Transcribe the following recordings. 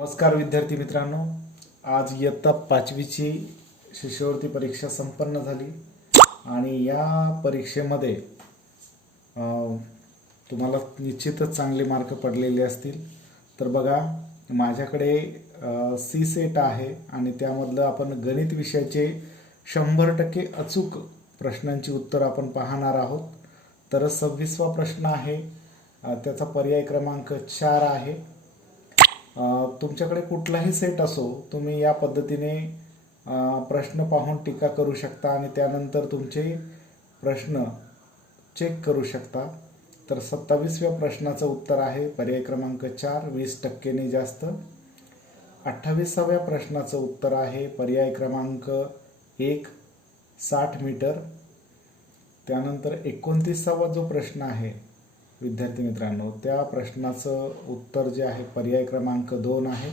नमस्कार विद्यार्थी मित्रांनो, आज इयत्ता 5वीची शिष्यवृत्ती परीक्षा संपन्न झाली आणि या परीक्षेमध्ये तुम्हाला निश्चितच चांगले मार्क पडलेले असतील. तर बघा, माझ्याकडे सी सेट आहे आणि त्यामधलं आपण गणित विषयाचे 100% अचूक प्रश्नांची उत्तर आपण पाहणार आहोत. तर 26वा प्रश्न आहे, त्याचा पर्याय क्रमांक 4 आहे. तुमच्याकडे कुठलाही सेट असो, तुम्ही या पद्धतीने प्रश्न पाहून टीका करू शकता आणि त्यानंतर तुमचे प्रश्न चेक करू शकता. तर 27व्या प्रश्नाचं उत्तर आहे पर्याय क्रमांक 4, 20%ने जास्त. 28व्या प्रश्नाचं उत्तर आहे पर्याय क्रमांक 1, 60 मीटर. त्यानंतर 29वा जो प्रश्न आहे विद्यार्थी मित्रांनो, त्या प्रश्नाचं उत्तर जे आहे पर्याय क्रमांक 2 आहे.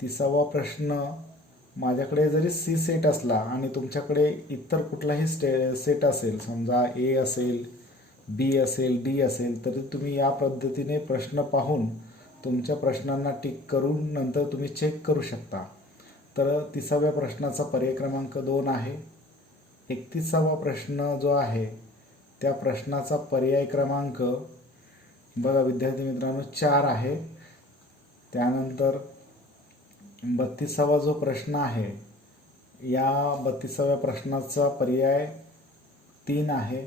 30वा प्रश्न, माझ्याकडे जरी सी सेट असला आणि तुमच्याकडे इतर कुठलाही सेट असेल, समजा ए असेल, बी असेल, डी असेल, तरी तुम्ही या पद्धतीने प्रश्न पाहून तुमच्या प्रश्नांना टिक करून नंतर तुम्ही चेक करू शकता. तर 30व्या प्रश्नाचा पर्याय क्रमांक 2 आहे. 31वा प्रश्न जो आहे त्या प्रश्नाचा पर्याय क्रमांक बघा विद्यार्थी मित्रांनो 4 आहे. त्यानंतर 32वा जो प्रश्न आहे, या 32व्या प्रश्नाचा पर्याय 3 आहे.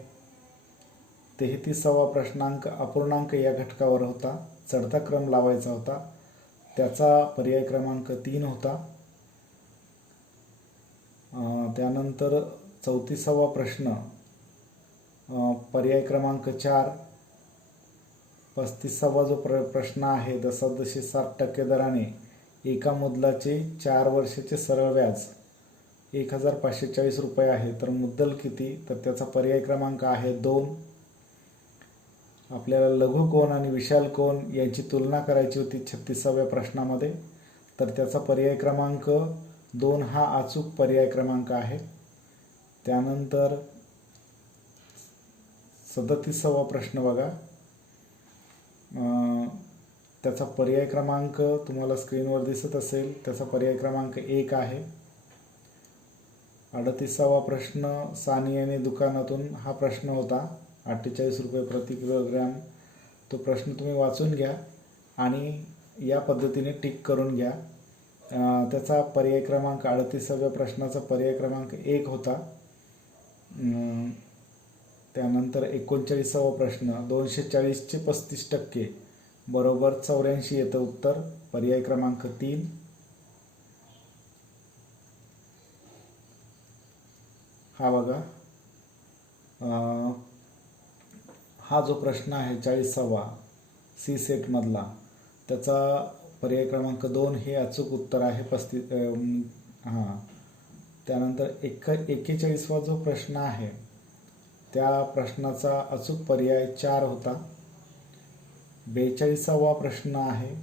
33वा प्रश्नांक अपूर्णांक या घटकावर होता, चढता क्रम लावायचा होता, त्याचा पर्याय क्रमांक 3 होता. त्यानंतर 34वा प्रश्न पर्याय क्रमांक 4. 35वा जो प्रश्न आहे, 10.7% दराने एका मुद्दलाचे 4 वर्षाचे सरळ व्याज 1540 रुपये आहे, तर मुद्दल किती? तर त्याचा पर्याय क्रमांक आहे 2. आपल्याला लघु कोन आणि विशाल कोन यांची तुलना करायची होती 36व्या प्रश्नामध्ये, तर त्याचा पर्याय क्रमांक 2 हा अचूक पर्याय क्रमांक आहे. त्यानंतर 37वा प्रश्न बघा, त्याचा पर्याय क्रमांक तुम्हाला स्क्रीनवर दिसत असेल, त्याचा पर्याय क्रमांक 1 आहे. 38वा प्रश्न, सानियाने दुकानातून, हा प्रश्न होता 48 रुपये प्रति किलोग्रॅम. तो प्रश्न तुम्ही वाचून घ्या आणि या पद्धतीने टिक करून घ्या. त्याचा पर्याय क्रमांक 38व्या प्रश्नाचा पर्याय क्रमांक 1 होता. त्यानंतर 39वा प्रश्न, 240चे 35% बरोबर 84 येतं उत्तर, पर्याय क्रमांक 3. हा बघा, हा जो प्रश्न आहे 40वा सी सेट मधला, त्याचा पर्याय क्रमांक 2 हे अचूक उत्तर आहे. त्यानंतर 41वा जो प्रश्न आहे त्या प्रश्नाचा अचूक पर्याय 4 होता. 42वा प्रश्न आहे,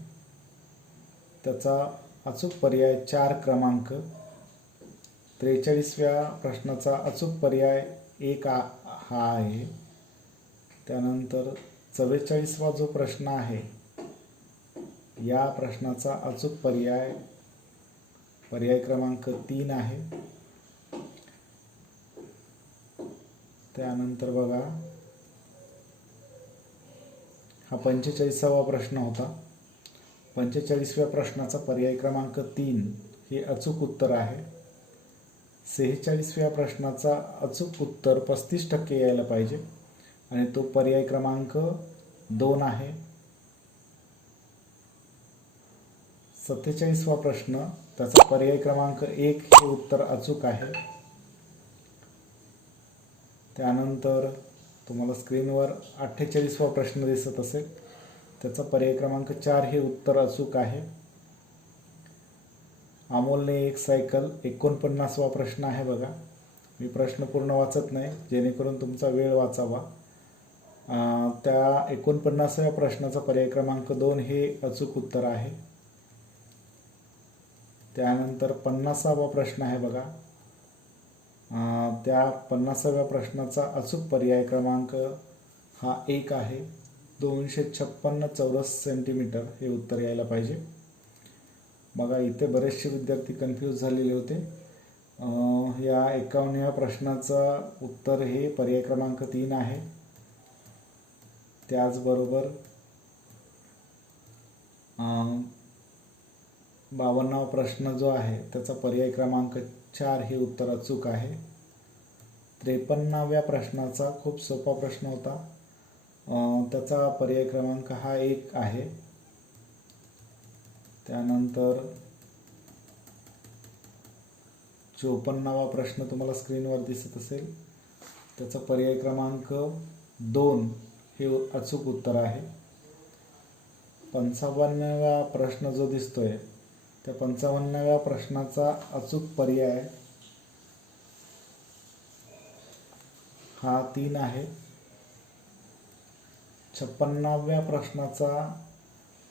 त्याचा अचूक पर्याय 4 क्रमांक. 43व्या प्रश्नाचा अचूक पर्याय 1 हा आहे. त्यानंतर 44वा जो प्रश्न आहे, या प्रश्नाचा अचूक पर्याय क्रमांक 3 आहे. त्यानंतर बघा, हा 45वा प्रश्न होता. 45व्या प्रश्नाचा पर्याय क्रमांक 3 हे अचूक उत्तर आहे. 46व्या प्रश्नाचा अचूक उत्तर 35% यायला पाहिजे आणि तो पर्याय क्रमांक 2 आहे. 47वा प्रश्न, त्याचा पर्याय क्रमांक 1 हे उत्तर अचूक आहे. त्यानंतर तुम्हाला स्क्रीनवर 48वा प्रश्न दिसत असेल, त्याचा पर्याय क्रमांक 4 हे उत्तर अचूक आहे. अमोलने एक सायकल, 49वा प्रश्न आहे बघा. मी प्रश्न पूर्ण वाचत नाही जेणेकरून तुमचा वेळ वाचावा. त्या 49व्या प्रश्नाचा पर्याय क्रमांक 2 हे अचूक उत्तर आहे. त्यानंतर 50वा प्रश्न आहे बघा, त्या 50व्या प्रश्नाचा अचूक पर्याय क्रमांक हा 1 आहे. 256 चौरस सेंटीमीटर हे उत्तर यायला पाहिजे. बघा इथे बरेचसे विद्यार्थी कन्फ्यूज झालेले होते. या 51व्या प्रश्नाचं उत्तर हे पर्याय क्रमांक 3 आहे. त्याचबरोबर 52वा प्रश्न जो आहे त्याचा पर्याय क्रमांक 4 हे उत्तर अचूक आहे. 53व्या प्रश्नाचा खूप सोपा प्रश्न होता, त्याचा पर्याय क्रमांक हा 1 आहे. त्यानंतर 54वा प्रश्न तुम्हाला स्क्रीनवर दिसत असेल, त्याचा पर्याय क्रमांक 2 हे अचूक उत्तर आहे. 55वा प्रश्न जो दिसतोय त्या 55व्या प्रश्नाचा अचूक पर्याय हा 3 आहे. 56व्या प्रश्नाचा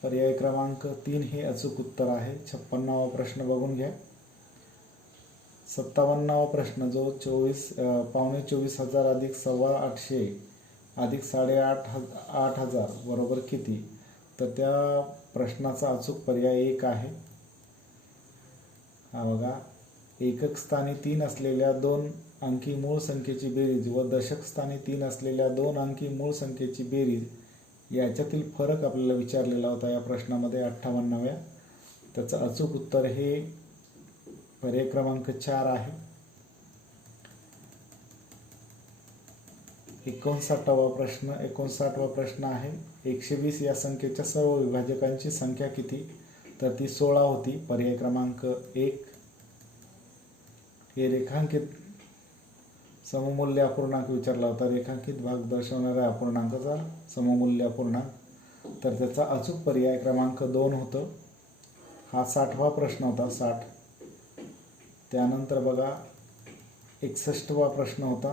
पर्याय क्रमांक 3 हे अचूक उत्तर आहे. 56वा प्रश्न बघून घ्या. 57वा प्रश्न जो 24,524,000 अधिक 8,800 अधिक 8,500 बरोबर किती, तर त्या प्रश्नाचा अचूक पर्याय 1 आहे. हा बघा, एकक स्थानी 3 असलेल्या 2 अंकी मूळ संख्येची बेरीज व दशक स्थानी 3 असलेल्या 2 अंकी मूळ संख्येची बेरीज याच्यातील फरक आपल्याला विचारलेला होता या प्रश्नामध्ये 58व्या. त्याचं अचूक उत्तर हे पर्याय क्रमांक 4 आहे. 59वा प्रश्न आहे, 120 या संख्येच्या सर्व विभाजकांची संख्या किती, तर ती 16 होती. पर्याय क्रमांक 1. हे रेखांकित सममूल्य अपूर्णांक विचारला होता, रेखांकित भाग दर्शवणाऱ्या अपूर्णांकाचा सममूल्य अपूर्णांक, तर त्याचा अचूक पर्याय क्रमांक 2 होतं. हा 60वा प्रश्न होता, 60. त्यानंतर बघा 61वा प्रश्न होता,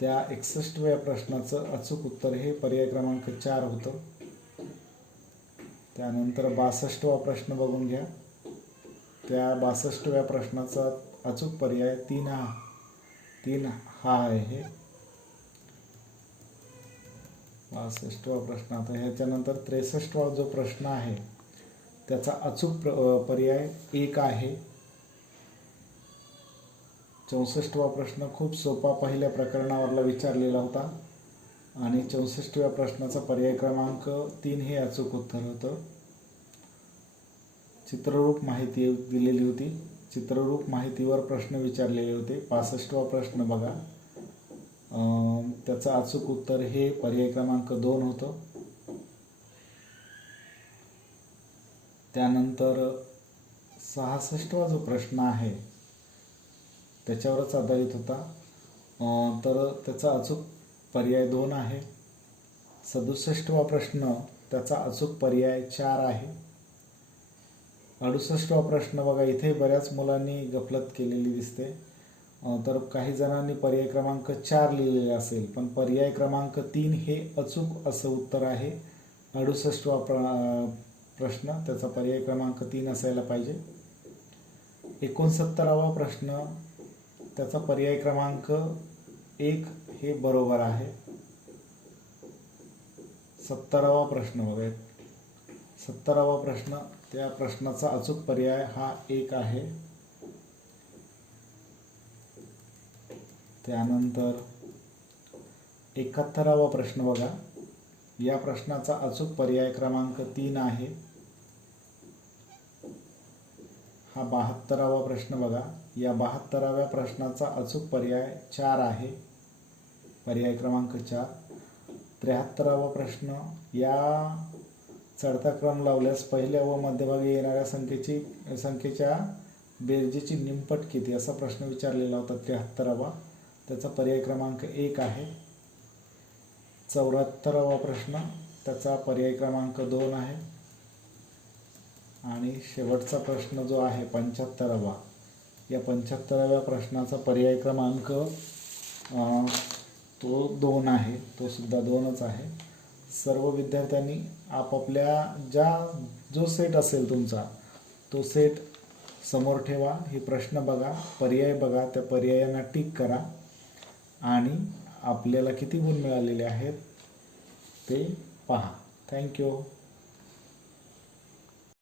त्या 61व्या प्रश्नाचं अचूक उत्तर हे पर्याय क्रमांक 4 होतं. त्यानंतर 62वा प्रश्न बघून घ्या. त्या 62व्या प्रश्नाचा अचूक पर्याय 3 हा आहे. 62वा प्रश्न. आता ह्याच्यानंतर 63वा जो प्रश्न आहे त्याचा अचूक पर्याय 1 आहे. 64वा प्रश्न खूप सोपा पहिल्या प्रकरणावरला विचारलेला होता आणि 64व्या प्रश्नाचा पर्याय क्रमांक 3 हे अचूक उत्तर होतं. चित्ररूप माहिती दिलेली होती, चित्ररूप माहितीवर प्रश्न विचारलेले होते. 65वा प्रश्न बघा, त्याचं अचूक उत्तर हे पर्याय क्रमांक 2 होतं. त्यानंतर 66वा जो प्रश्न आहे त्याच्यावरच आधारित होता, तर त्याचा अचूक पर्याय 2 आहे. 67वा प्रश्न त्याचा अचूक पर्याय 4 आहे. 68वा प्रश्न बघा, इथे बऱ्याच मुलांनी गफलत केलेली दिसते, तर काही जणांनी पर्याय क्रमांक 4 लिहिलेले असेल, पण पर्याय क्रमांक 3 हे अचूक असं उत्तर आहे. 68वा प्रश्न त्याचा पर्याय क्रमांक 3 असायला पाहिजे. 69वा प्रश्न त्याचा पर्याय क्रमांक 1 हे बरोबर आहे. 70वा प्रश्न बघा, 70वा प्रश्न त्या प्रश्नाचा अचूक पर्याय हा 1 आहे. त्यानंतर 71वा प्रश्न बघा, या प्रश्नाचा अचूक पर्याय क्रमांक 3 आहे. हा 72वा प्रश्न बघा, या 72व्या प्रश्नाचा अचूक पर्याय 4 आहे, पर्याय क्रमांक 4. 73वा प्रश्न, या चढता क्रम लावल्यास पहिल्या व मध्यभागी येणाऱ्या संख्येच्या बेरजेची निमपट किती, असा प्रश्न विचारलेला होता 73वा. त्याचा पर्याय क्रमांक 1 आहे. 74वा प्रश्न त्याचा पर्याय क्रमांक 2 आहे. आणि शेवटचा प्रश्न जो आहे 75वा, या 75व्या प्रश्नाचा पर्याय क्रमांक तो 2 आहे, तो सुद्धा 2च आहे. सर्व विद्यार्थ्यांनी आपापल्या जो सेट असेल तुमचा तो सेट समोर ठेवा, हे प्रश्न बघा, पर्याय बघा, त्या पर्यायांना टिक करा आणि आपल्याला किती गुण मिळालेले आहेत ते पहा. थँक्यू.